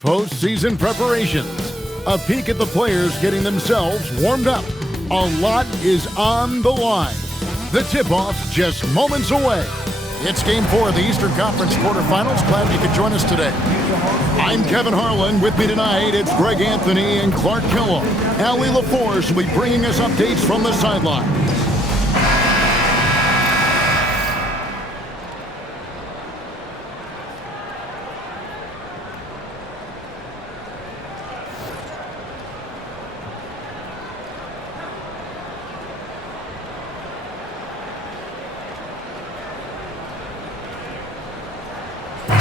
Postseason preparations. A peek at the players getting themselves warmed up. A lot is on the line. The tip-off just moments away. It's Game 4 of the Eastern Conference quarterfinals. Glad you could join us today. I'm Kevin Harlan. With me tonight, it's Greg Anthony and Clark Kellogg. Allie LaForce will be bringing us updates from the sideline.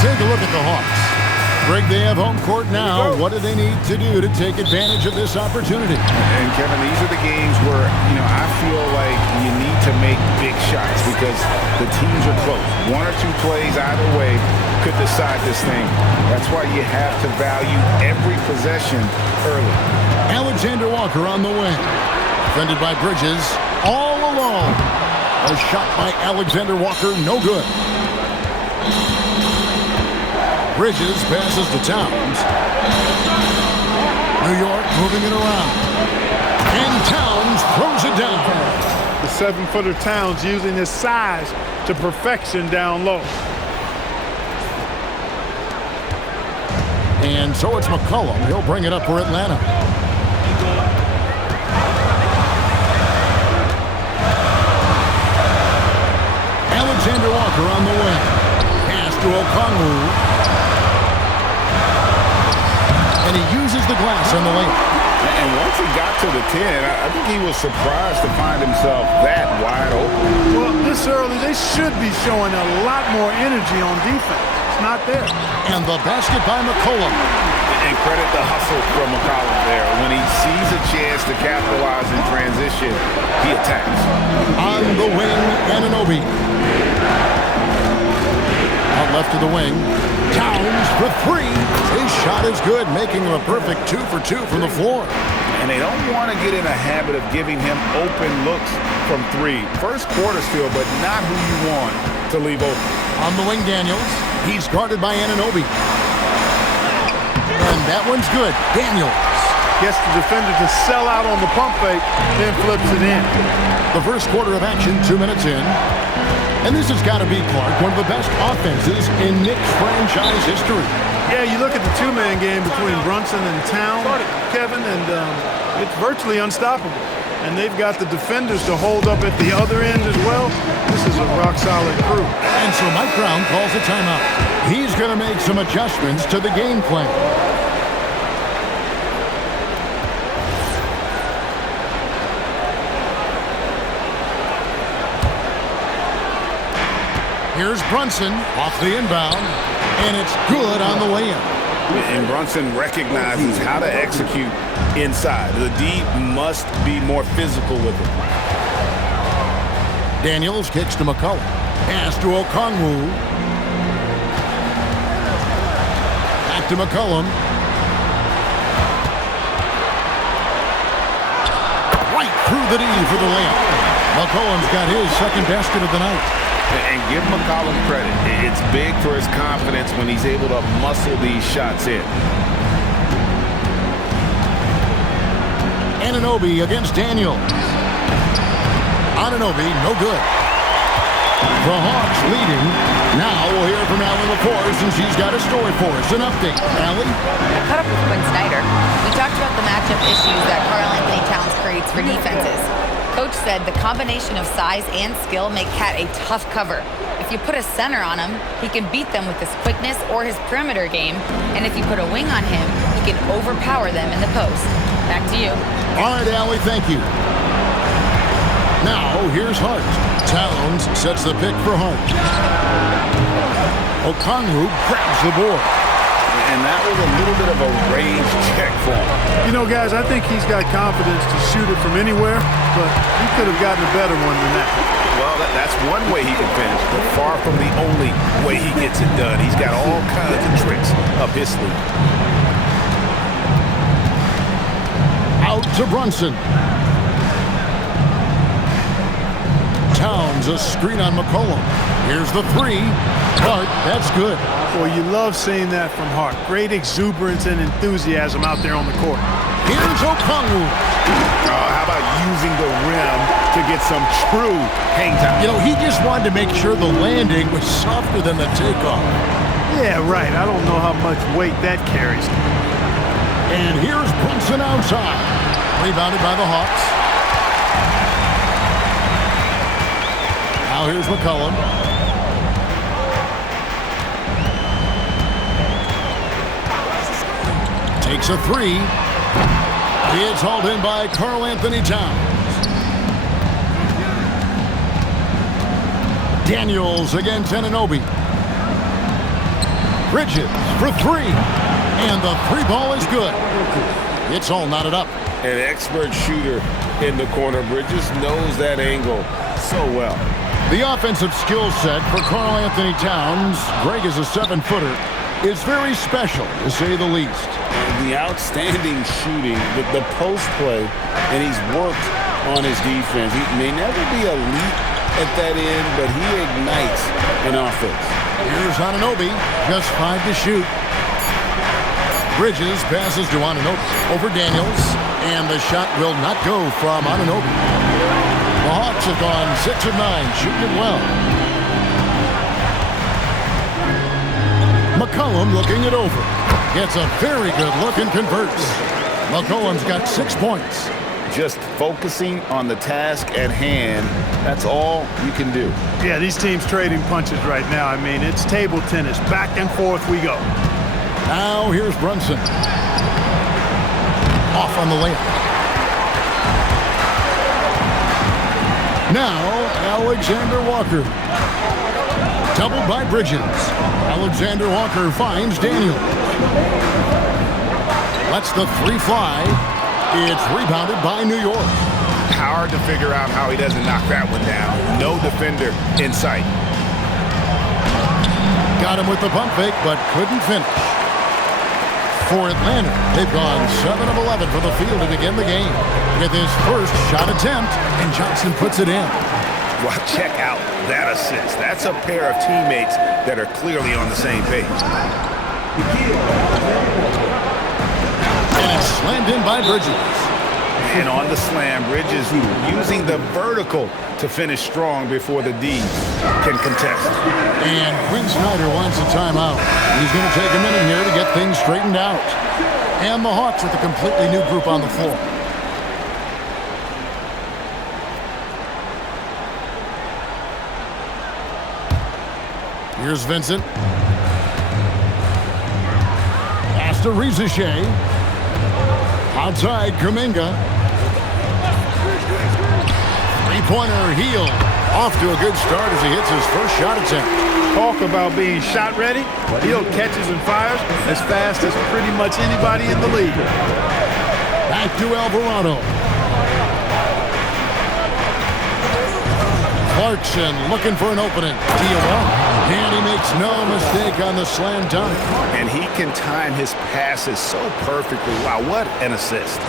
Take a look at the Hawks. Greg, they have home court now. What do they need to do to take advantage of this opportunity? And Kevin, these are the games where, I feel like you need to make big shots because the teams are close. One or two plays either way could decide this thing. That's why you have to value every possession early. Alexander Walker on the wing. Defended by Bridges. All alone. A shot by Alexander Walker, no good. Bridges passes to Towns. New York moving it around. And Towns throws it down. The 7-footer Towns using his size to perfection down low. And so it's McCollum. He'll bring it up for Atlanta. Alexander Walker on the wing. Pass to Okongwu. And he uses the glass on the lane. And once he got to the 10, I think he was surprised to find himself that wide open. Well, this early, they should be showing a lot more energy on defense. It's not there. And the basket by McCollum. And credit the hustle from McCollum there. When he sees a chance to capitalize in transition, he attacks. On the wing, Anunoby. Out left to the wing. Towns for three. His shot is good, making him a perfect 2 for 2 from the floor. And they don't want to get in a habit of giving him open looks from three. First quarter still, but not who you want to leave open. On the wing, Daniels. He's guarded by Anunoby. And that one's good. Daniels gets the defender to sell out on the pump fake, then flips it in. The first quarter of action, 2 minutes in. And this has got to be, Clark, one of the best offenses in Knicks franchise history. Yeah, you look at the two-man game between Brunson and Towns, Kevin, and it's virtually unstoppable. And they've got the defenders to hold up at the other end as well. This is a rock-solid crew. And so Mike Brown calls a timeout. He's going to make some adjustments to the game plan. Here's Brunson off the inbound, and it's good on the way in. And Brunson recognizes how to execute inside. The D must be more physical with it. Daniels kicks to McCollum. Pass to Okongwu. Back to McCollum. Right through the D for the layup. McCollum's got his second basket of the night. And give McCollum credit. It's big for his confidence when he's able to muscle these shots in. Anunoby against Daniels. Anunoby, no good. The Hawks leading. Now we'll hear from Allie LaForce, and she's got a story for us. An update. Allie? I caught up with Quinn Snyder. We talked about the matchup issues that Karl Anthony Towns creates for defenses. Coach said the combination of size and skill make Cat a tough cover. If you put a center on him, he can beat them with his quickness or his perimeter game. And if you put a wing on him, he can overpower them in the post. Back to you. All right, Allie, thank you. Now, here's Hart. Towns sets the pick for Hart. Okongwu grabs the board. And that was a little bit of a range check for him. You know, guys, I think he's got confidence to shoot it from anywhere, but he could have gotten a better one than that. Well, that's one way he can finish, but far from the only way he gets it done. He's got all kinds of tricks up his sleeve. Out Out to Brunson. Towns, a screen on McCollum. Here's the three. Hart, that's good. Boy, you love seeing that from Hart. Great exuberance and enthusiasm out there on the court. Here's Okongwu. How about using the rim to get some true hang time? You know, he just wanted to make sure the landing was softer than the takeoff. Yeah, right. I don't know how much weight that carries. And here's Brunson outside. Rebounded by the Hawks. Now here's McCollum. Takes a three. It's hauled in by Karl Anthony Towns. Daniels against Anunoby. Bridges for three. And the three ball is good. It's all knotted up. An expert shooter in the corner. Bridges knows that angle so well. The offensive skill set for Karl Anthony Towns, Greg is a 7-footer, is very special, to say the least. The outstanding shooting, the post play, and he's worked on his defense. He may never be elite at that end, but he ignites an offense. Here's Anunoby, just 5 to shoot. Bridges passes to Anunoby over Daniels, and the shot will not go from Anunoby. The Hawks have gone 6 of 9, shooting it well. McCollum looking it over. Gets a very good look and converts. McCollum's got 6 points. Just focusing on the task at hand, that's all you can do. Yeah, these teams trading punches right now. I mean, it's table tennis. Back and forth we go. Now here's Brunson. Off on the layup. Now, Alexander Walker. Doubled by Bridges. Alexander Walker finds Daniels. Lets the three fly. It's rebounded by New York. Hard to figure out how he doesn't knock that one down. No defender in sight. Got him with the pump fake, but couldn't finish. For Atlanta, they've gone 7 of 11 from the field to begin the game. With his first shot attempt, and Johnson puts it in. Well, check out that assist. That's a pair of teammates that are clearly on the same page. And it's slammed in by Bridges. And on the slam, Bridges using the vertical to finish strong before the D can contest. And Quinn Snyder wants a timeout. He's going to take a minute here to get things straightened out. And the Hawks with a completely new group on the floor. Here's Vincent. Pass to Rizichet. Outside, Kuminga. Three-pointer, Heel. Off to a good start as he hits his first shot attempt. Talk about being shot ready. Heel catches and fires as fast as pretty much anybody in the league. Back to Alvarado. Clarkson looking for an opening. And he makes no mistake on the slam dunk. And he can time his passes so perfectly. Wow, what an assist.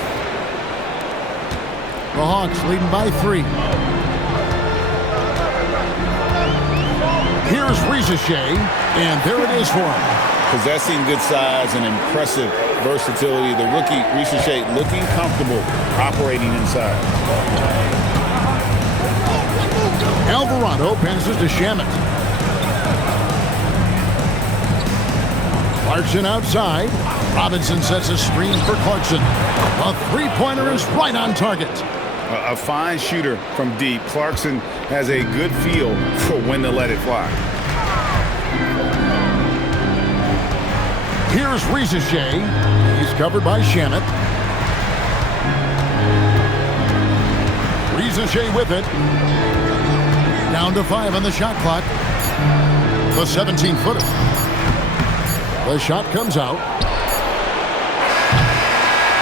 The Hawks leading by 3. Here's Rizichet, and there it is for him. Possessing good size and impressive versatility. The rookie Rizichet looking comfortable operating inside. Alvarado passes to Shamet. Clarkson outside. Robinson sets a screen for Clarkson. A three-pointer is right on target. A fine shooter from deep. Clarkson has a good feel for when to let it fly. Here's Rizichet. He's covered by Shamet. Rizichet with it. Down to 5 on the shot clock. The 17-footer. The shot comes out.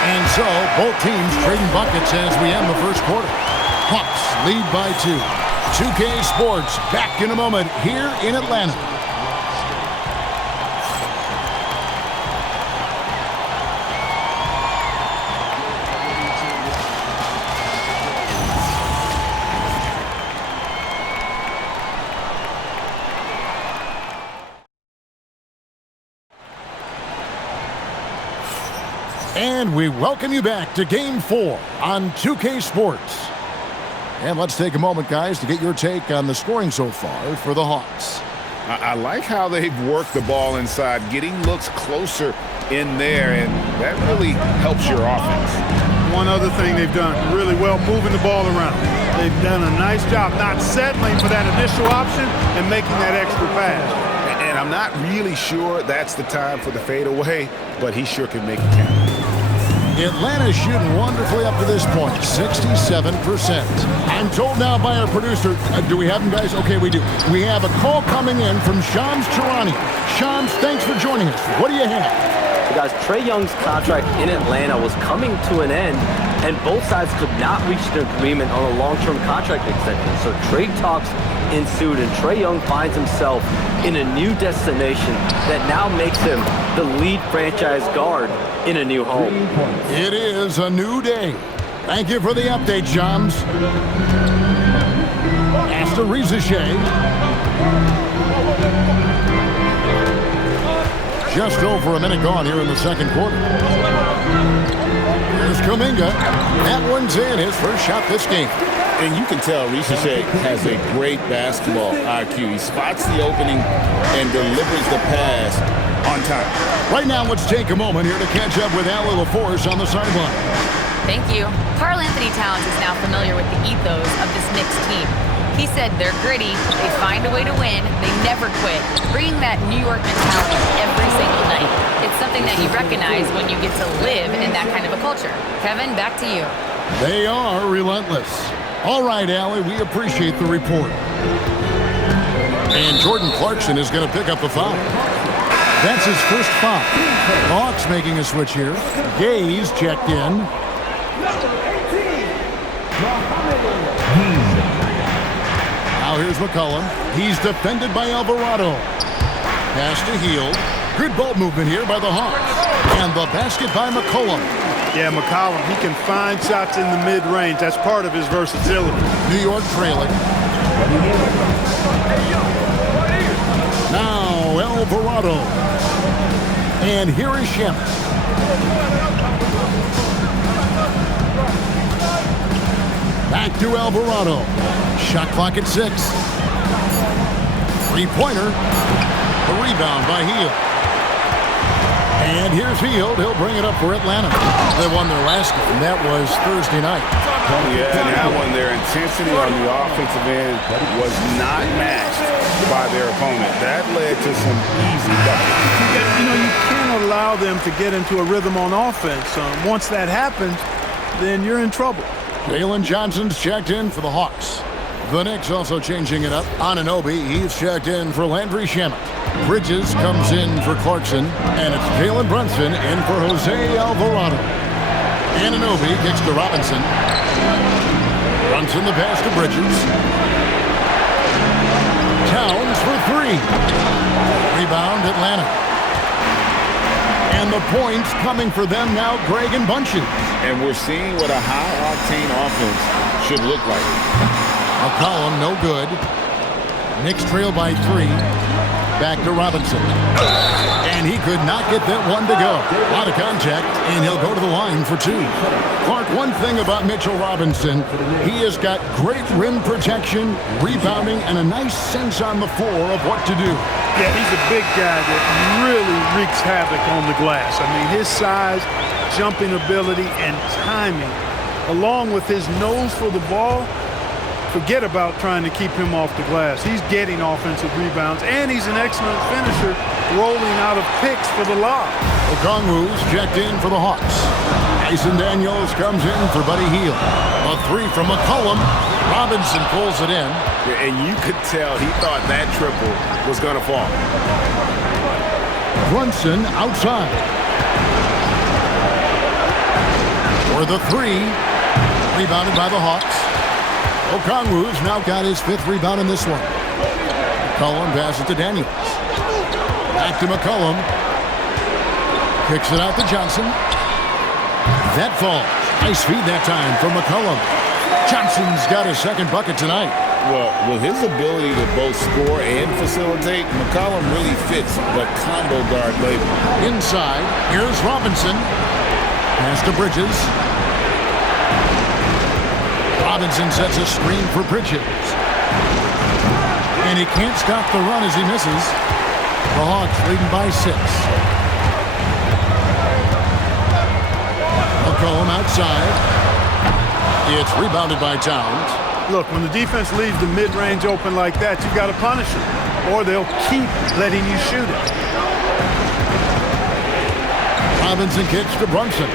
And so, both teams trading buckets as we end the first quarter. Hawks lead by 2. 2K Sports back in a moment here in Atlanta. And we welcome you back to Game 4 on 2K Sports. And let's take a moment, guys, to get your take on the scoring so far for the Hawks. I like how they've worked the ball inside, getting looks closer in there, and that really helps your offense. One other thing they've done really well, moving the ball around. They've done a nice job not settling for that initial option and making that extra pass. And I'm not really sure that's the time for the fadeaway, but he sure can make it count. Atlanta's shooting wonderfully up to this point, 67%. I'm told now by our producer, do we have him, guys? Okay, we do. We have a call coming in from Shams Charani. Shams, thanks for joining us. What do you have? Guys, Trae Young's contract in Atlanta was coming to an end, and both sides could not reach an agreement on a long-term contract extension. So trade talks ensued, and Trae Young finds himself in a new destination that now makes him the lead franchise guard in a new home. It is a new day. Thank you for the update, Shams. After Rizashay. Just over a minute gone here in the second quarter. Here's Kuminga. That one's in, his first shot this game. And you can tell Rizashay has a great basketball IQ. He spots the opening and delivers the pass on time. Right now, let's take a moment here to catch up with Allie LaForce on the sideline. Thank you. Karl Anthony Towns is now familiar with the ethos of this Knicks team. He said they're gritty, they find a way to win, they never quit, bringing that New York mentality every single night. It's something that you recognize when you get to live in that kind of a culture. Kevin, back to you. They are relentless. All right, Allie, we appreciate the report. And Jordan Clarkson is going to pick up the foul. That's his first foul. Hawks making a switch here. Gaze checked in. Now here's McCollum. He's defended by Alvarado. Pass to Hield. Good ball movement here by the Hawks. And the basket by McCollum. Yeah, McCollum, he can find shots in the mid-range. That's part of his versatility. New York trailing. Now Alvarado. And here is Shemet. Back to Alvarado. Shot clock at 6. Three-pointer. A rebound by Hield. And here's Hield. He'll bring it up for Atlanta. They won their last game. That was Thursday night. Yeah, and that one, their intensity on the offensive end was not matched by their opponent. That led to some easy buckets. You know, you can't allow them to get into a rhythm on offense. Once that happens, then you're in trouble. Jalen Johnson's checked in for the Hawks. The Knicks also changing it up. Anunoby, he's checked in for Landry Shamet. Bridges comes in for Clarkson, and it's Jalen Brunson in for Jose Alvarado. Anunoby kicks to Robinson. Brunson the pass to Bridges. Towns for 3. Rebound Atlanta. And the points coming for them now, Greg and Bunches. And we're seeing what a high-octane offense should look like. McCollum, no good. Knicks trail by 3. Back to Robinson. And he could not get that one to go. A lot of contact, and he'll go to the line for 2. Clark, one thing about Mitchell Robinson, he has got great rim protection, rebounding, and a nice sense on the floor of what to do. Yeah, he's a big guy that really wreaks havoc on the glass. I mean, his size, jumping ability, and timing, along with his nose for the ball, forget about trying to keep him off the glass. He's getting offensive rebounds, and he's an excellent finisher, rolling out of picks for the lob. Okongwu's checked in for the Hawks. Tyson Daniels comes in for Buddy Hield. A 3 from McCollum. Robinson pulls it in. And you could tell he thought that triple was going to fall. Brunson outside. For the 3. Rebounded by the Hawks. Okongwu's now got his 5th rebound in this one. McCollum passes to Daniels. Back to McCollum. Kicks it out to Johnson. That falls. Nice feed that time from McCollum. Johnson's got his 2nd bucket tonight. Well, with his ability to both score and facilitate, McCollum really fits the combo guard label. Inside, here's Robinson. Pass to Bridges. Robinson sets a screen for Bridges. And he can't stop the run as he misses. The Hawks leading by 6. McCollum outside. It's rebounded by Towns. Look, when the defense leaves the mid-range open like that, you've got to punish them, or they'll keep letting you shoot it. Robinson kicks to Brunson.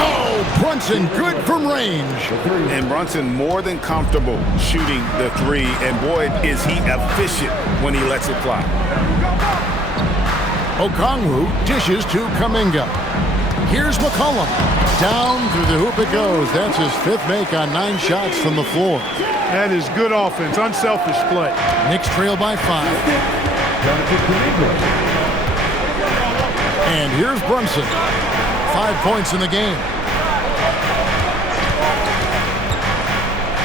Oh, Brunson good from range. And Brunson more than comfortable shooting the 3, and boy, is he efficient when he lets it fly. Okongwu dishes to Kuminga. Here's McCollum. Down through the hoop it goes. That's his 5th make on 9 shots from the floor. That is good offense, unselfish play. Knicks trail by 5. And here's Brunson. 5 points in the game.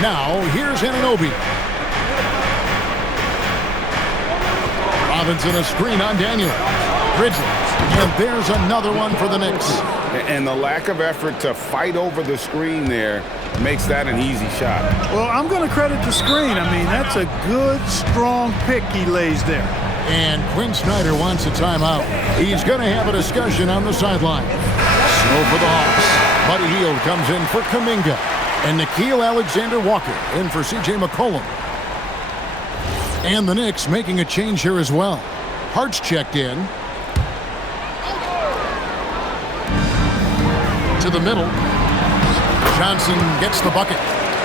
Now, here's Anunoby. Robinson a screen on Daniel. Bridges. And there's another one for the Knicks. And the lack of effort to fight over the screen there makes that an easy shot. Well, I'm going to credit the screen. I mean, that's a good, strong pick he lays there. And Quinn Snyder wants a timeout. He's going to have a discussion on the sideline. So for the Hawks, Buddy Hield comes in for Kuminga. And Nickeil Alexander-Walker in for C.J. McCollum. And the Knicks making a change here as well. Hart's checked in. To the middle. Johnson gets the bucket.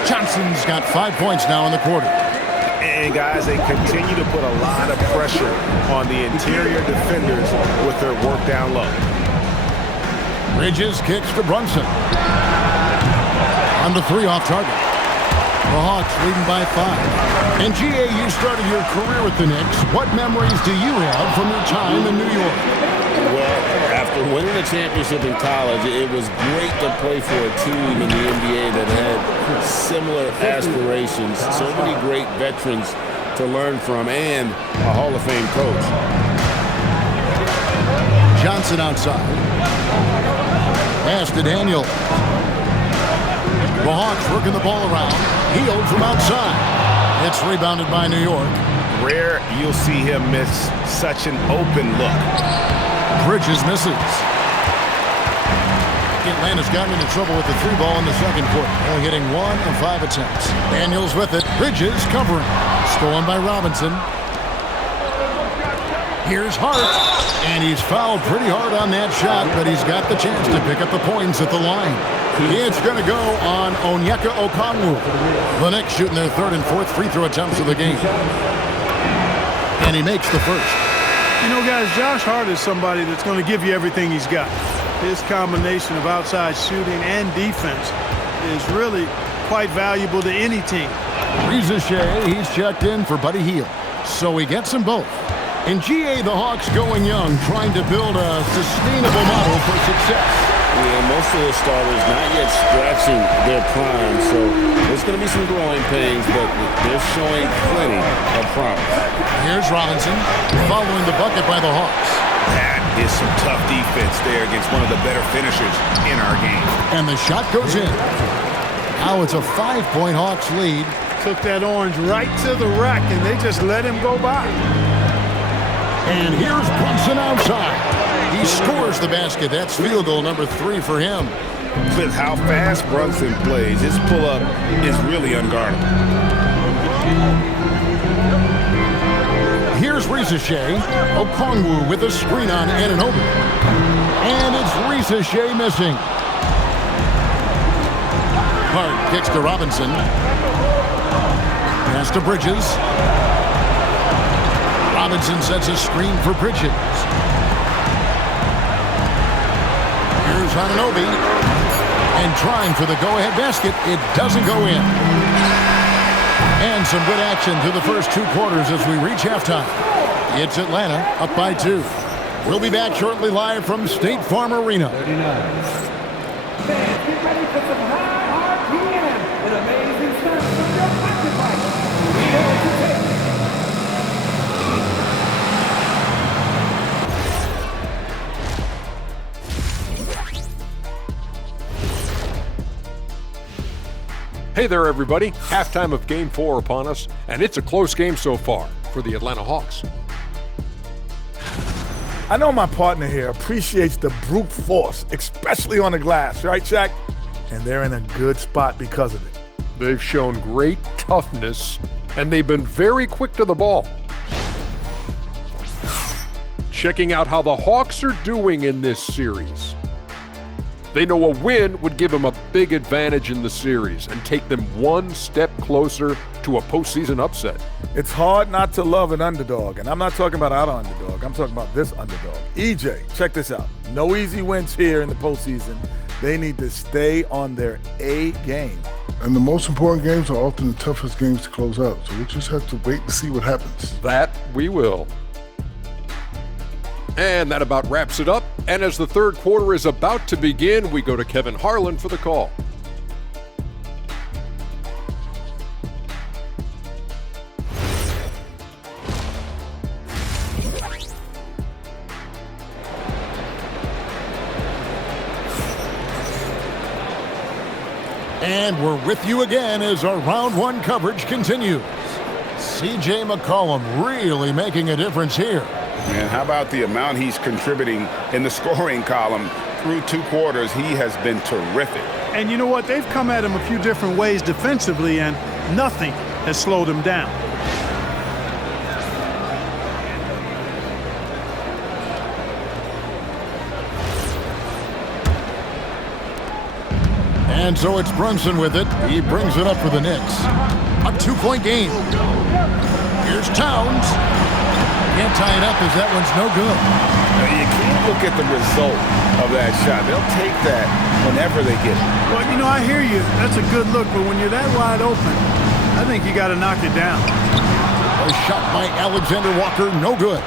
Johnson's got 5 points now in the quarter. And guys, they continue to put a lot of pressure on the interior defenders with their work down low. Bridges kicks to Brunson. On the 3 off target. The Hawks leading by 5. And G.A., you started your career with the Knicks. What memories do you have from your time in New York? Well, after winning a championship in college, it was great to play for a team in the NBA that had similar aspirations, so many great veterans to learn from, and a Hall of Fame coach. Johnson outside. Pass to Daniel. The Hawks working the ball around. Hield from outside. It's rebounded by New York. Rare you'll see him miss such an open look. Bridges misses. Atlanta's gotten into trouble with the 3 ball in the second quarter, only hitting 1 of 5 attempts. Daniels with it. Bridges covering. Stolen by Robinson. Here's Hart. And he's fouled pretty hard on that shot, but he's got the chance to pick up the points at the line. It's going to go on Onyeka Okongwu. The Knicks shooting their 3rd and 4th free throw attempts of the game. And he makes the first. You know, guys, Josh Hart is somebody that's going to give you everything he's got. His combination of outside shooting and defense is really quite valuable to any team. Shea, he's checked in for Buddy Hield. So he gets them both. In GA, the Hawks going young, trying to build a sustainable model for success. Yeah, most of the starters not yet scratching their prime, so there's going to be some growing pains, but they're showing plenty of promise. Here's Robinson, following the bucket by the Hawks. That is some tough defense there against one of the better finishers in our game. And the shot goes in. Now it's a 5-point Hawks lead. Took that orange right to the rack, and they just let him go by. And here's Brunson outside. He scores the basket. That's field goal number 3 for him. With how fast Brunson plays, his pull-up is really unguardable. Here's Shea. Okongwu with a screen on Anunoby. And it's Shea missing. Hart kicks to Robinson. Pass to Bridges. Robinson sets a screen for Bridges. Here's Anunoby. And trying for the go-ahead basket. It doesn't go in. And some good action through the first 2 quarters as we reach halftime. It's Atlanta up by 2. We'll be back shortly live from State Farm Arena. 39. Fans, get ready for some high RPM. An amazing start from your pocket bike. We know what to take. Hey there, everybody. Halftime of Game 4 upon us, and it's a close game so far for the Atlanta Hawks. I know my partner here appreciates the brute force, especially on the glass, right, Shaq? And they're in a good spot because of it. They've shown great toughness, and they've been very quick to the ball. Checking out how the Hawks are doing in this series. They know a win would give them a big advantage in the series and take them one step closer to a postseason upset. It's hard not to love an underdog, and I'm not talking about our underdog. I'm talking about this underdog. EJ, check this out. No easy wins here in the postseason. They need to stay on their A game. And the most important games are often the toughest games to close out, so we'll just have to wait and see what happens. That we will. And that about wraps it up. And as the third quarter is about to begin, we go to Kevin Harlan for the call. And we're with you again as our round one coverage continues. C.J. McCollum really making a difference here. And how about the amount he's contributing in the scoring column? Through 2 quarters, he has been terrific. And you know what? They've come at him a few different ways defensively, and nothing has slowed him down. And so it's Brunson with it. He brings it up for the Knicks. A 2-point game. Here's Towns. Can't tie it up as that one's no good. Now, you can't look at the result of that shot. They'll take that whenever they get it. Well, you know, I hear you. That's a good look, but when you're that wide open, I think you got to knock it down. A shot by Alexander Walker, no good.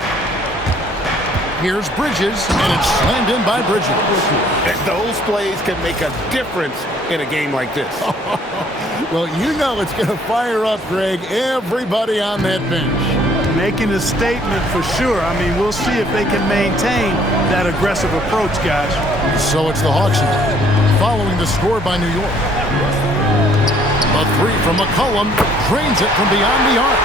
Here's Bridges, and it's slammed in by Bridges. Those plays can make a difference in a game like this. Well, you know it's going to fire up, Greg, everybody on that bench. Making a statement for sure. I mean, we'll see if they can maintain that aggressive approach, guys. So it's the Hawks following the score by New York. A 3 from McCollum, drains it from beyond the arc.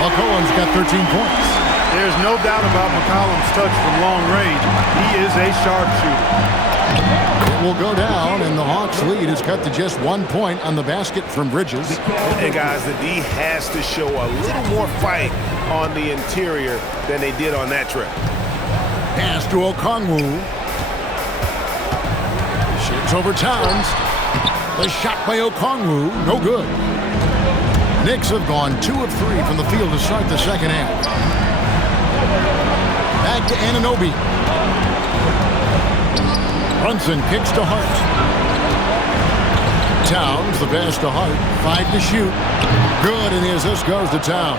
McCollum's got 13 points. There's no doubt about McCollum's touch from long range. He is a sharpshooter. It will go down, and the Hawks' lead is cut to just 1 point on the basket from Bridges. And guys, the D has to show a little more fight on the interior than they did on that trip. Pass to Okongwu. Shoots over Towns. The shot by Okongwu, no good. Knicks have gone 2 of 3 from the field to start the second half. Back to Anunoby. Brunson kicks to Hart. Towns, the pass to Hart. 5 to shoot. Good, and the assist goes to Towns.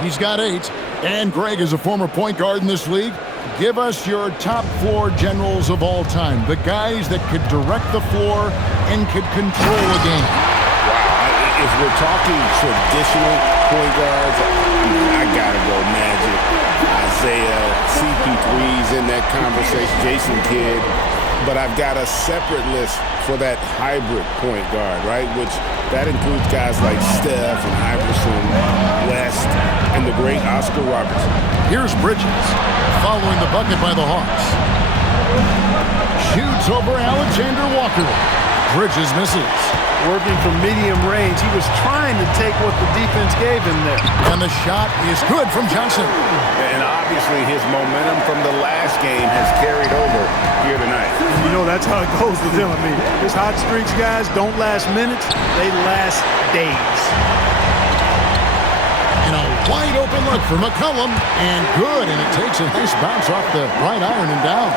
He's got 8. And Greg is a former point guard in this league. Give us your top floor generals of all time. The guys that could direct the floor and could control a game. Wow, if we're talking traditional point guards, I gotta go Magic, Isaiah, CP3's in that conversation, Jason Kidd. But I've got a separate list for that hybrid point guard, right? Which that includes guys like Steph and Iverson, West, and the great Oscar Robertson. Here's Bridges, following the bucket by the Hawks. Shoots over Alexander Walker. Bridges misses. Working from medium range, he was trying to take what the defense gave him there. And the shot is good from Johnson. And obviously his momentum from the last game has carried over here tonight. You know, that's how it goes with him. I mean, his hot streaks, guys, don't last minutes. They last days. And a wide open look for McCollum. And good, and it takes a nice bounce off the right iron and down.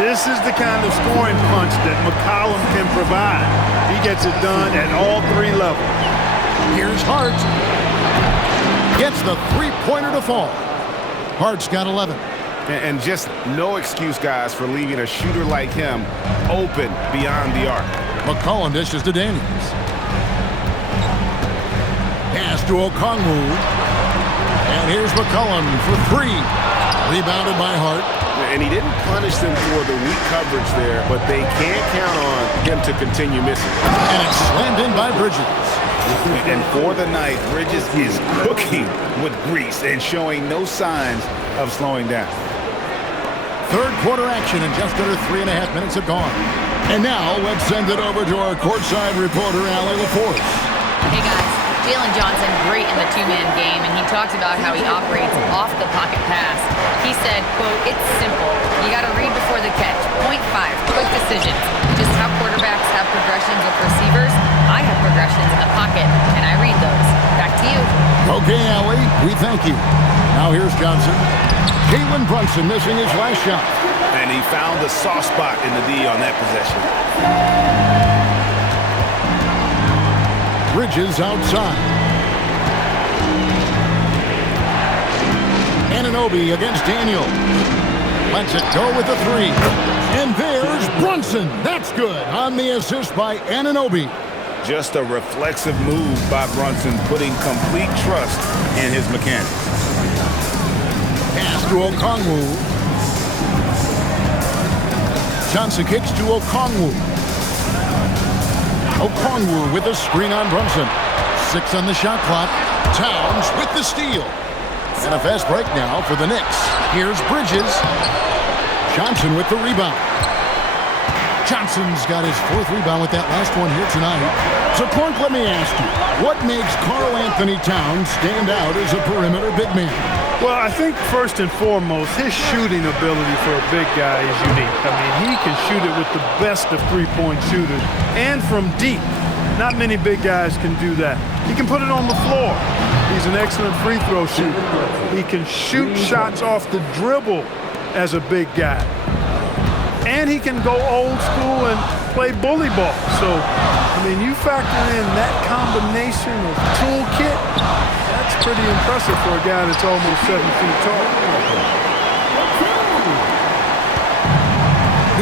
This is the kind of scoring punch that McCollum can provide. He gets it done at all 3 levels. Here's Hart. Gets the 3-pointer to fall. Hart's got 11. And just no excuse, guys, for leaving a shooter like him open beyond the arc. McCollum dishes to Daniels. Pass to Okongwu. And here's McCollum for 3. Rebounded by Hart. And he didn't punish them for the weak coverage there, but they can't count on him to continue missing. And it's slammed in by Bridges. And for the night, Bridges is cooking with grease and showing no signs of slowing down. Third quarter action and just under 3.5 minutes have gone. And now let's send it over to our courtside reporter, Allie LaForce. Hey guys, Jalen Johnson great in the two-man game, and he talked about how he operates off the pocket pass. He said, quote, "It's simple. You got to read before the catch. Point 5, quick decisions. Just how quarterbacks have progressions with receivers, I have progressions in the pocket, and I read those." Back to you. Okay, Allie, we thank you. Now here's Johnson. Jalen Brunson missing his last shot. And he found the soft spot in the D on that possession. Bridges outside. Anunoby against Daniels. Lets it go with the 3. And there's Brunson. That's good on the assist by Anunoby. Just a reflexive move by Brunson, putting complete trust in his mechanics. Pass to Okongwu. Johnson kicks to Okongwu. Okongwu with a screen on Brunson. 6 on the shot clock. Towns with the steal. And a fast break now for the Knicks. Here's Bridges. Johnson with the rebound. Johnson's got his 4th rebound with that last one here tonight. So, Clark, let me ask you, what makes Karl Anthony Towns stand out as a perimeter big man? Well, I think first and foremost, his shooting ability for a big guy is unique. I mean, he can shoot it with the best of three-point shooters and from deep. Not many big guys can do that. He can put it on the floor. He's an excellent free throw shooter. He can shoot shots off the dribble as a big guy. And he can go old school and play bully ball. So, I mean, you factor in that combination of toolkit, that's pretty impressive for a guy that's almost 7 feet tall.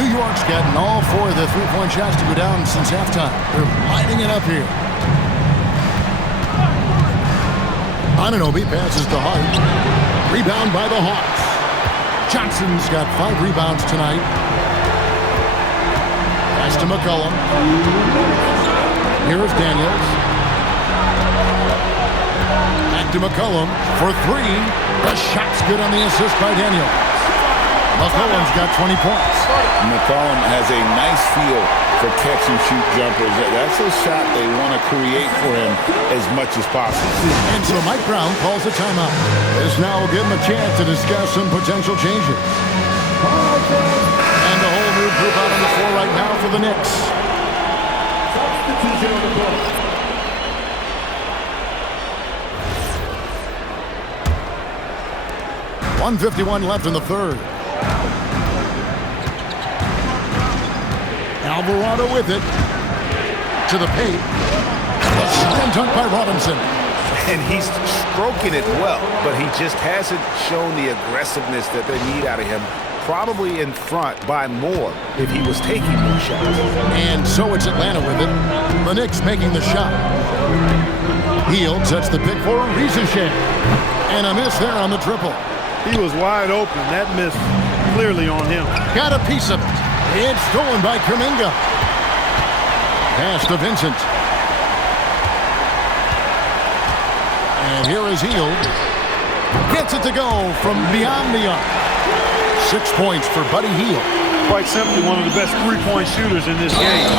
New York's gotten all 4 of the three-point shots to go down since halftime. They're lighting it up here. Anunoby passes to Hart. Rebound by the Hawks. Johnson's got 5 rebounds tonight. Pass to McCollum. Here's Daniels. Back to McCollum for 3. The shot's good on the assist by Daniels. McCollum's got 20 points. McCollum has a nice feel for catch-and-shoot jumpers. That's a shot they want to create for him as much as possible. And so Mike Brown calls a timeout. This now will give him a chance to discuss some potential changes. And a whole new group out on the floor right now for the Knicks. Substitution on the floor. 1:51 left in the third. Alvarado with it. To the paint. A slam dunk by Robinson. And he's stroking it well, but he just hasn't shown the aggressiveness that they need out of him. Probably in front by more if he was taking more shots. And so it's Atlanta with it. The Knicks making the shot. Hield sets the pick for Rizichet. And a miss there on the triple. He was wide open. That miss clearly on him. Got a piece of it. It's stolen by Kuminga. Pass to Vincent. And here is Hield. Gets it to go from beyond the arc. 6 points for Buddy Hield. Quite simply, one of the best three-point shooters in this game.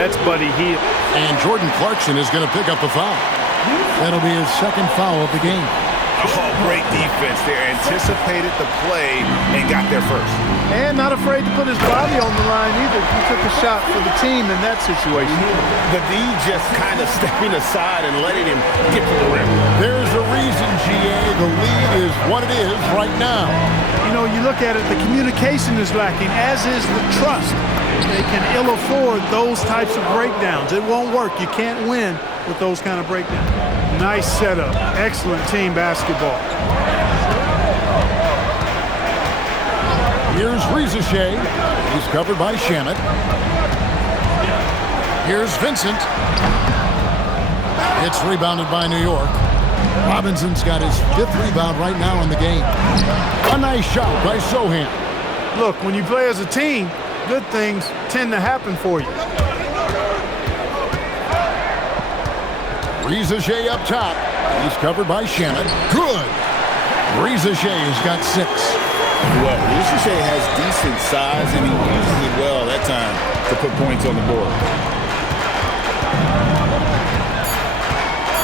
That's Buddy Hield. And Jordan Clarkson is going to pick up the foul. That'll be his second foul of the game. Oh, great defense there. Anticipated the play and got there first. And not afraid to put his body on the line either. He took a shot for the team in that situation. The D just kind of stepping aside and letting him get to the rim. There's a reason, GA. The lead is what it is right now. You know, you look at it, the communication is lacking, as is the trust. They can ill afford those types of breakdowns. It won't work. You can't win with those kind of breakdowns. Nice setup. Excellent team basketball. Here's Rizichet. He's covered by Shamet. Here's Vincent. It's rebounded by New York. Robinson's got his 5th rebound right now in the game. A nice shot by Sohan. Look, when you play as a team, good things tend to happen for you. Shea up top. He's covered by Shannon. Good. Shea's got 6. Well, Shea has decent size, and he uses it well that time to put points on the board.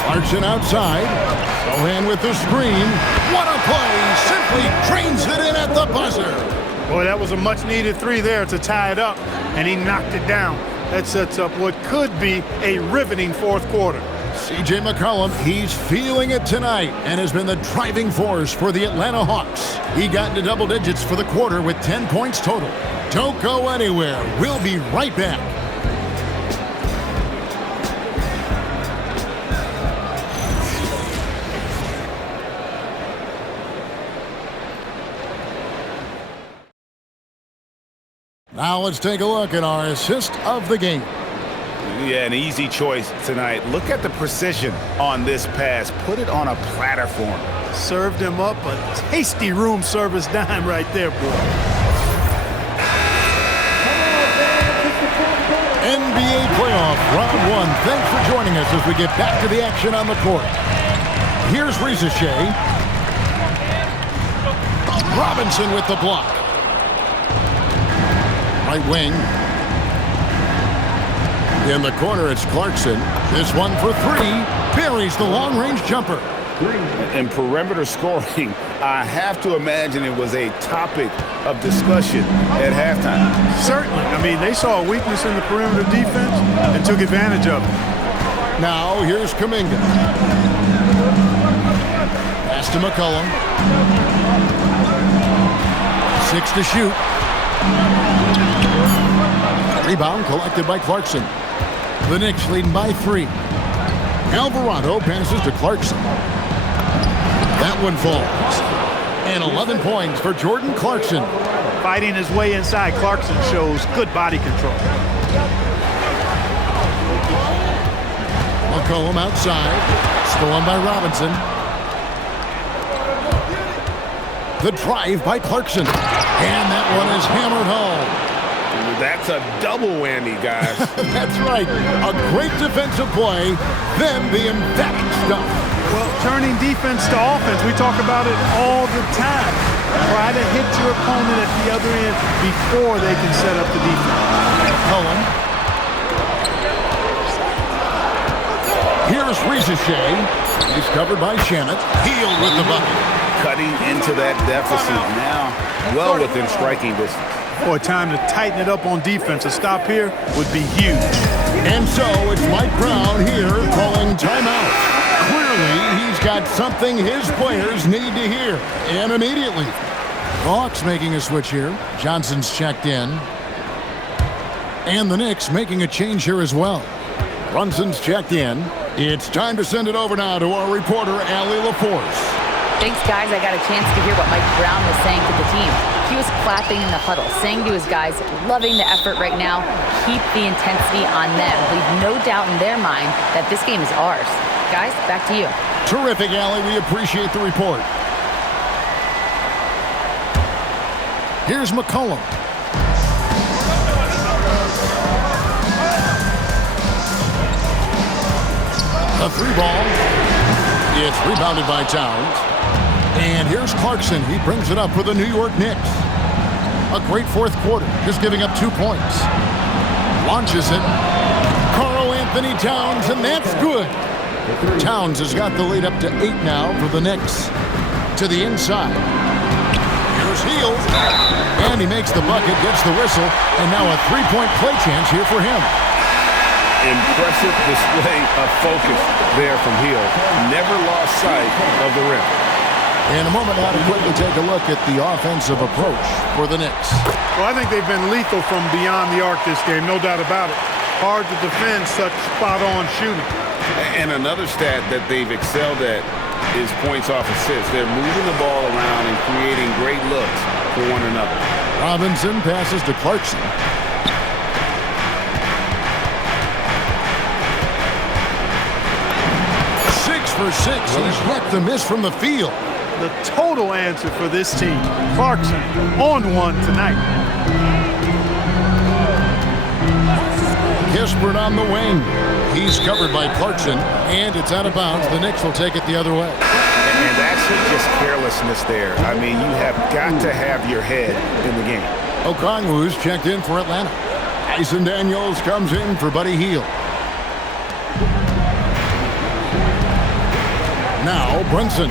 Clarkson outside. Sohan with the screen. What a play. Simply drains it in at the buzzer. Boy, that was a much-needed 3 there to tie it up, and he knocked it down. That sets up what could be a riveting 4th quarter. C.J. McCollum, he's feeling it tonight and has been the driving force for the Atlanta Hawks. He got into double digits for the quarter with 10 points total. Don't go anywhere. We'll be right back. Now let's take a look at our assist of the game. Yeah, an easy choice tonight. Look at the precision on this pass. Put it on a platter for him. Served him up a tasty room service dime right there, boy. NBA playoff round 1. Thanks for joining us as we get back to the action on the court. Here's Shea. Robinson with the block. Right wing. In the corner, it's Clarkson. This one for 3. Buries the long-range jumper. In perimeter scoring, I have to imagine it was a topic of discussion at halftime. Certainly. I mean, they saw a weakness in the perimeter defense and took advantage of it. Now, here's Kuminga. Pass to McCollum. 6 to shoot. Rebound collected by Clarkson. The Knicks leading by 3. Alvarado passes to Clarkson. That one falls. And 11 points for Jordan Clarkson. Fighting his way inside, Clarkson shows good body control. McCollum outside. Stolen by Robinson. The drive by Clarkson. And that one is hammered home. That's a double whammy, guys. That's right. A great defensive play, then the emphatic stuff. Well, turning defense to offense, we talk about it all the time. Try to hit your opponent at the other end before they can set up the defense. Cullen. Here's Shea. He's covered by Shannon. Healed with the bucket. Cutting into that deficit now, well within striking distance. Boy, time to tighten it up on defense. A stop here would be huge. And so it's Mike Brown here calling timeout. Clearly, he's got something his players need to hear, and immediately. The Hawks making a switch here. Johnson's checked in. And the Knicks making a change here as well. Brunson's checked in. It's time to send it over now to our reporter, Allie LaForce. Thanks, guys. I got a chance to hear what Mike Brown was saying to the team. He was clapping in the huddle, saying to his guys, loving the effort right now, keep the intensity on them. Leave no doubt in their mind that this game is ours. Guys, back to you. Terrific, Allie. We appreciate the report. Here's McCollum. A 3-ball. It's rebounded by Towns. And here's Clarkson. He brings it up for the New York Knicks. A great 4th quarter, just giving up 2 points. Launches it. Karl Anthony Towns, and that's good. Towns has got the lead up to 8 now for the Knicks. To the inside. Here's Hield. And he makes the bucket, gets the whistle, and now a 3-point play chance here for him. Impressive display of focus there from Hield. Never lost sight of the rim. In a moment now to quickly take a look at the offensive approach for the Knicks. Well, I think they've been lethal from beyond the arc this game, no doubt about it. Hard to defend such spot-on shooting. And another stat that they've excelled at is points off assists. They're moving the ball around and creating great looks for one another. Robinson passes to Clarkson. For 6. He's yet to miss from the field. The total answer for this team. Clarkson on one tonight. Kispert on the wing. He's covered by Clarkson, and it's out of bounds. The Knicks will take it the other way. And that's just carelessness there. I mean, you have got to have your head in the game. Okongwu's checked in for Atlanta. Tyson Daniels comes in for Buddy Hield. Now Brunson.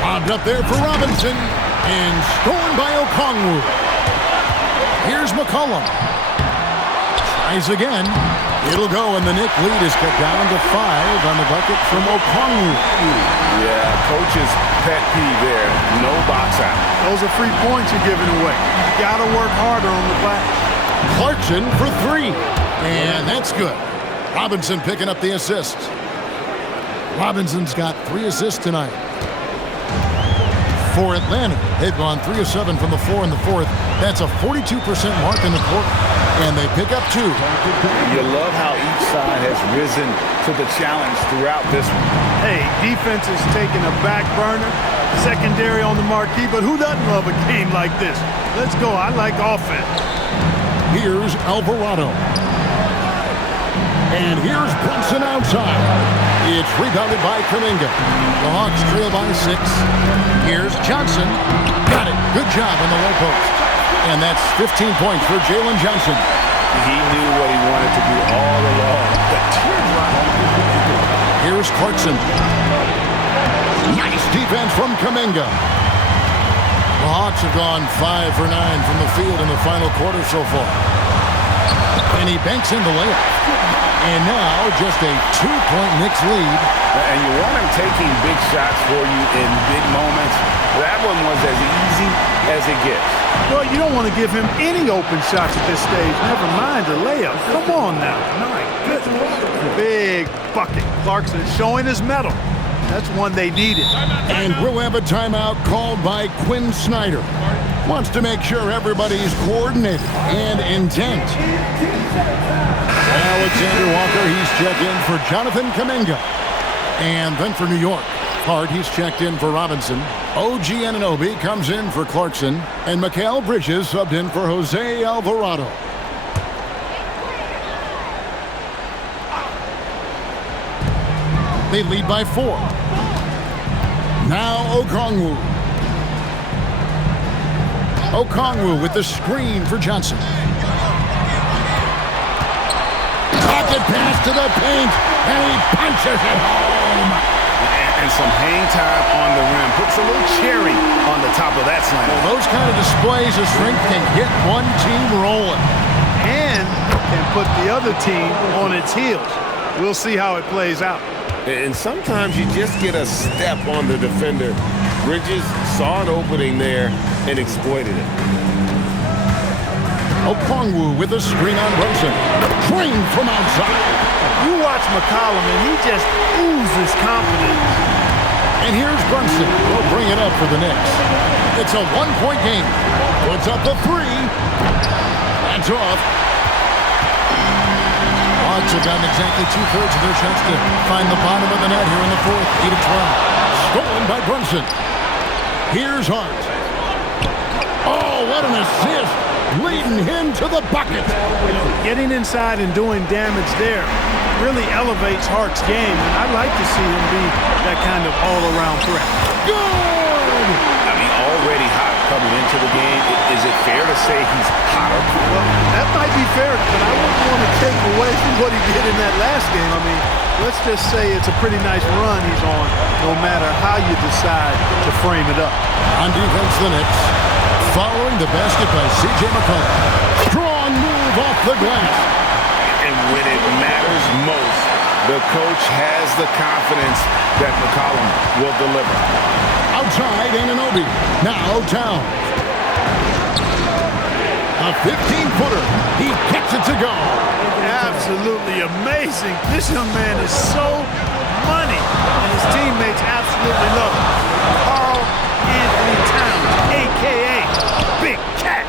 Bobbed up there for Robinson. And stolen by Okongwu. Here's McCollum. Tries again. It'll go, and the Knicks lead is cut down to 5 on the bucket from Okongwu. Yeah, coach's pet peeve there. No box out. Those are free points you're giving away. You got to work harder on the glass. Clarkson for 3. And that's good. Robinson picking up the assist. Robinson's got 3 assists tonight. For Atlanta, they've gone 3 of 7 from the floor in the fourth. That's a 42% mark in the quarter. And they pick up 2. You love how each side has risen to the challenge throughout this one. Hey, defense is taking a back burner, secondary on the marquee, but who doesn't love a game like this? Let's go. I like offense. Here's Alvarado. And here's Brunson outside. It's rebounded by Kuminga. The Hawks trail by 6. Here's Johnson. Got it. Good job on the low post. And that's 15 points for Jalen Johnson. He knew what he wanted to do all along. Here's Clarkson. Nice defense from Kuminga. The Hawks have gone 5 for 9 from the field in the final quarter so far. And he banks in the layup. And now just a 2-point Knicks lead. And you want him taking big shots for you in big moments. That one was as easy as it gets. Well, you don't want to give him any open shots at this stage. Never mind the layup. Come on now. My goodness. Big bucket. Clarkson showing his mettle. That's one they needed. And we'll have a timeout called by Quinn Snyder. Wants to make sure everybody's coordinated and intent. Alexander Walker, he's checked in for Jonathan Kuminga. And then for New York, Hart, he's checked in for Robinson. OG Anunoby comes in for Clarkson. And Mikal Bridges subbed in for Jose Alvarado. They lead by 4. Now Okongwu. Okongwu with the screen for Johnson. Pocket pass to the paint, and he punches it home. And some hang time on the rim. Puts a little cherry on the top of that slam. Well, those kind of displays of strength can get one team rolling. And can put the other team on its heels. We'll see how it plays out. And sometimes you just get a step on the defender. Bridges saw an opening there and exploited it. Okongwu with a screen on Brunson. Drained from outside. You watch McCollum, and he just oozes confidence. And here's Brunson. We'll bring it up for the Knicks. It's a 1-point game. Puts up the 3. That's off. Hawks have gotten exactly 2/3 of their shots to find the bottom of the net here in the fourth. 8 of 12. Stolen by Brunson. Here's Hart. Oh, what an assist. Leading him to the bucket. Getting inside and doing damage there really elevates Hart's game, and I'd like to see him be that kind of all-around threat. Good! I mean, already hot coming into the game. Is it fair to say he's hotter? Well, that might be fair, but I wouldn't want to take away from what he did in that last game. I mean, let's just say it's a pretty nice run he's on, no matter how you decide to frame it up. On defense, the Knicks. Following the basket by C.J. McCollum. Strong move off the glass. And when it matters most, the coach has the confidence that McCollum will deliver. Outside, Anunoby. Now Towns. A 15-footer. He gets it to go. Absolutely amazing. This young man is so money, and his teammates absolutely love him. Carl Anthony Towns, a.k.a. Big Cat.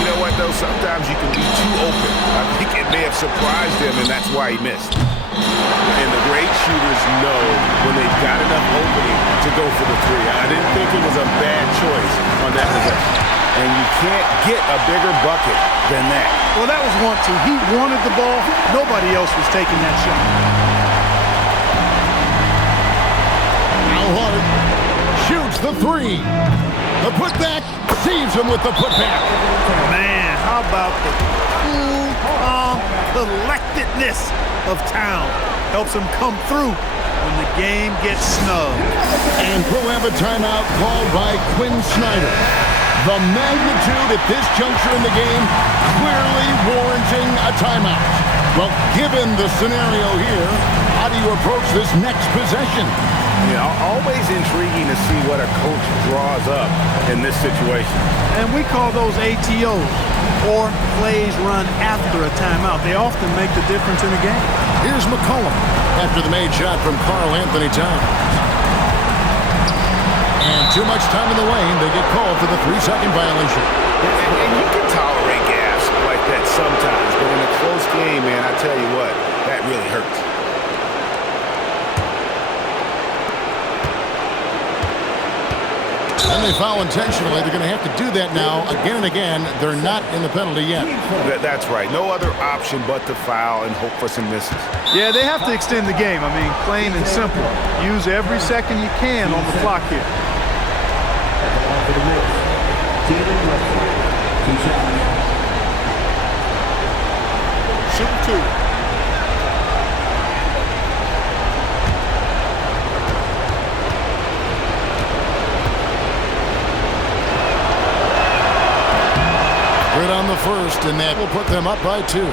You know what, though? Sometimes you can be too open. I think it may have surprised him, and that's why he missed. And the great shooters know when they've got enough opening to go for the 3. I didn't think it was a bad choice on that possession. and you can't get a bigger bucket than that. Well, that was want to. He wanted the ball. Nobody else was taking that shot. Al Hart shoots the three. The putback saves him with the putback. Man, how about the cool, calm collectedness of Town? Helps him come through when the game gets snug. And we'll have a timeout called by Quinn Snyder. The magnitude at this juncture in the game clearly warranting a timeout. Well, given the scenario here, how do you approach this next possession? Yeah, always intriguing to see what a coach draws up in this situation. And we call those ATOs, or plays run after a timeout. They often make the difference in the game. Here's McCollum after the made shot from Karl Anthony Towns. And too much time in the lane. They get called for the 3-second violation. And you can tolerate gas like that sometimes, but in a close game, man, I tell you what, that really hurts. And they foul intentionally. They're going to have to do that now again and again. They're not in the penalty yet. That's right. No other option but to foul and hope for some misses. Yeah, they have to extend the game. I mean, plain and simple. Use every second you can on the clock here. Shoot two. Good on the first, and that will put them up by 2.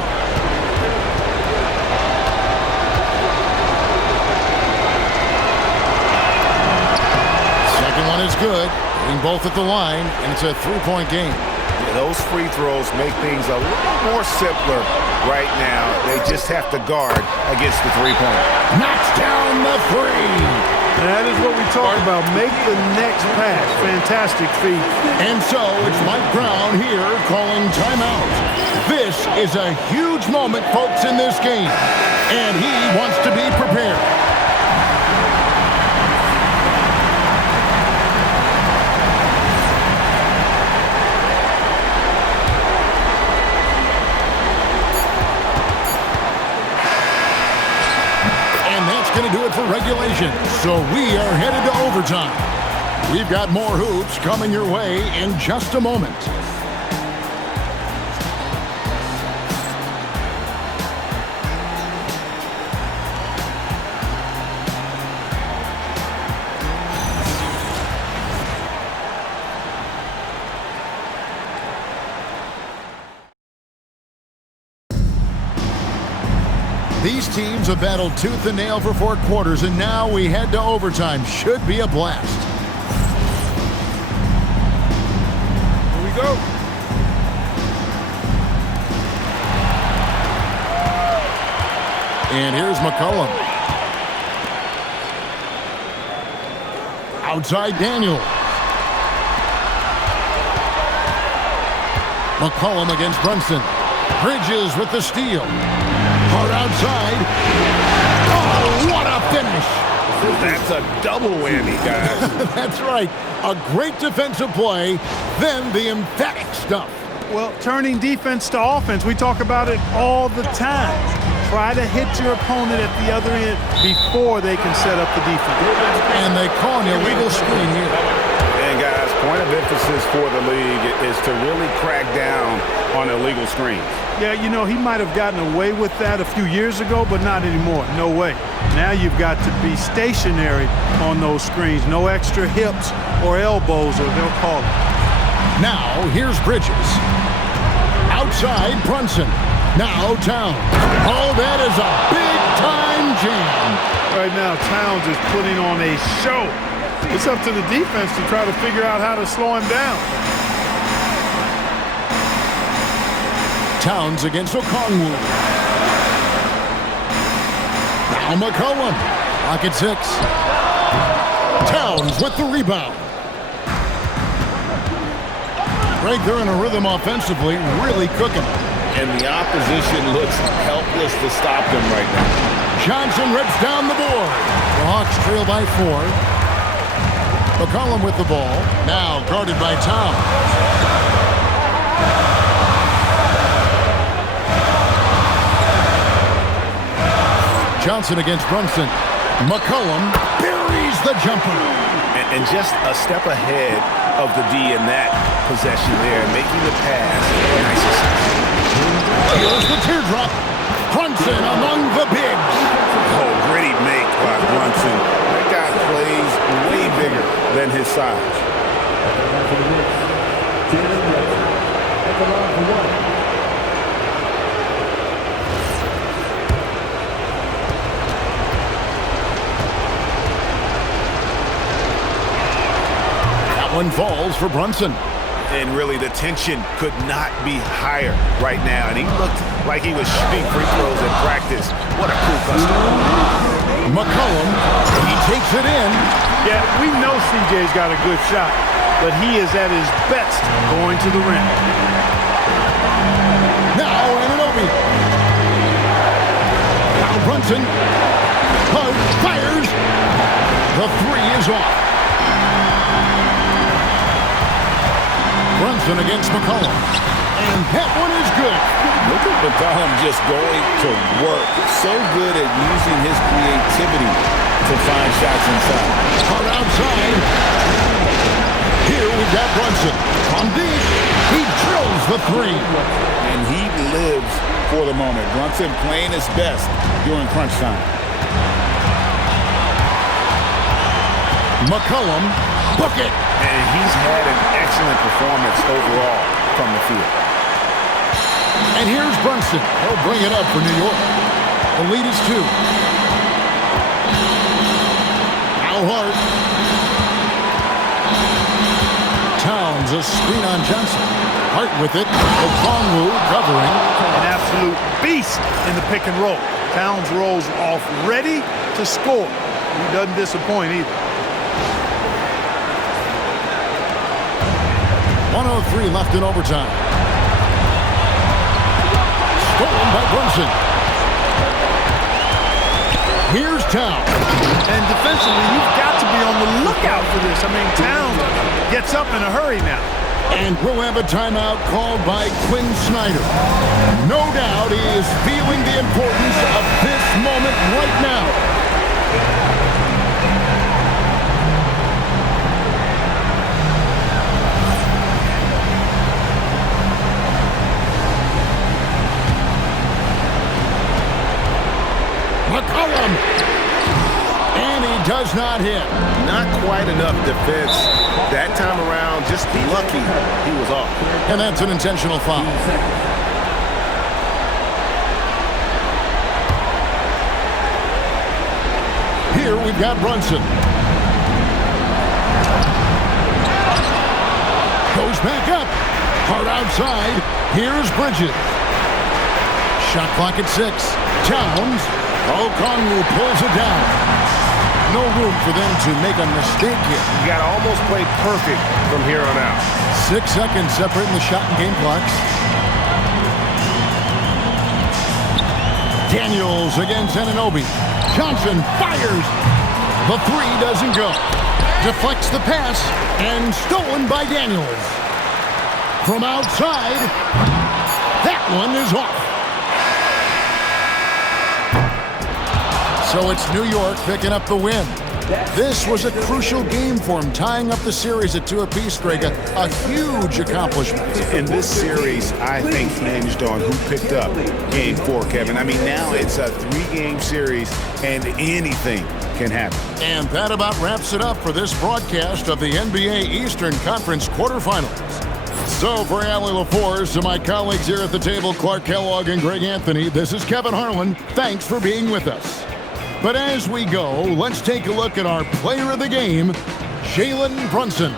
Second one is good. Hitting both at the line, and it's a 3-point game. Yeah, those free throws make things a little more simpler right now. They just have to guard against the three-pointer. Knocks down the 3. That is what we talk about. Make the next pass. Fantastic feat. And so it's Mike Brown here calling timeout. This is a huge moment, folks, in this game. And he wants to be prepared. Going to do it for regulation. So we are headed to overtime. We've got more hoops coming your way in just a moment. These teams have battled tooth and nail for 4 quarters, and now we head to overtime. Should be a blast. Here we go. And here's McCollum. Outside Daniel. McCollum against Brunson. Bridges with the steal. Hard outside. Oh, what a finish. That's a double whammy, guys. That's right. A great defensive play, then the emphatic stuff. Well, turning defense to offense, we talk about it all the time. Try to hit your opponent at the other end before they can set up the defense. And they call an illegal screen here. And guys, point of emphasis for the league is to really crack down on illegal screens. Yeah, you know, he might have gotten away with that a few years ago, but not anymore. No way. Now you've got to be stationary on those screens. No extra hips or elbows, or they'll call it. Now, here's Bridges. Outside, Brunson. Now, Towns. Oh, that is a big-time jam. Right now, Towns is putting on a show. It's up to the defense to try to figure out how to slow him down. Towns against Okongwu. Now McCollum. Pocket 6. Towns with the rebound. Right there in a rhythm offensively, really cooking. And the opposition looks helpless to stop them right now. Johnson rips down the board. The Hawks trail by 4. McCollum with the ball. Now guarded by Towns. Johnson against Brunson. McCollum buries the jumper. And just a step ahead of the D in that possession there, making the pass. Nice assist. Here's the teardrop. Brunson among the bigs. Oh, gritty make by Brunson. That guy plays way bigger than his size. That one falls for Brunson. And really, the tension could not be higher right now. And he looked like he was shooting free throws in practice. What a cool customer. McCollum, he takes it in. Yeah, we know CJ's got a good shot, but he is at his best going to the rim. Now Anunoby. Now Brunson. Fires. The three is off. Brunson against McCollum. And that one is good. Look at McCollum just going to work. So good at using his creativity to find shots inside. Hard outside. Here we got Brunson. From deep, he drills the three. And he lives for the moment. Brunson playing his best during crunch time. McCollum, book it. And he's had an excellent performance overall from the field. And here's Brunson. He'll bring it up for New York. The lead is 2. Now Hart. Towns, a screen on Johnson. Hart with it. Okongwu covering. An absolute beast in the pick and roll. Towns rolls off ready to score. He doesn't disappoint either. 1:03 left in overtime. Stolen by Brunson. Here's Towns. And defensively, you've got to be on the lookout for this. I mean, Towns gets up in a hurry now. And we'll have a timeout called by Quinn Snyder. No doubt he is feeling the importance of this moment right now. McCollum. And he does not hit. Not quite enough defense that time around. Just lucky he was off. And that's an intentional foul. Here we've got Brunson. Goes back up. Hard outside. Here's Bridges. Shot clock at 6. Towns. Okongwu pulls it down. No room for them to make a mistake here. You got to almost play perfect from here on out. 6 seconds separating the shot and game clocks. Daniels against Anunoby. Johnson fires. The three doesn't go. Deflects the pass and stolen by Daniels. From outside, that one is off. So it's New York picking up the win. This was a crucial game for him, tying up the series at 2 apiece, Greg. A huge accomplishment. And this series, I think, hinged on who picked up Game 4, Kevin. I mean, now it's a 3-game series, and anything can happen. And that about wraps it up for this broadcast of the NBA Eastern Conference quarterfinals. So for Allie LaForce and my colleagues here at the table, Clark Kellogg and Greg Anthony, this is Kevin Harlan. Thanks for being with us. But as we go, let's take a look at our player of the game, Jalen Brunson.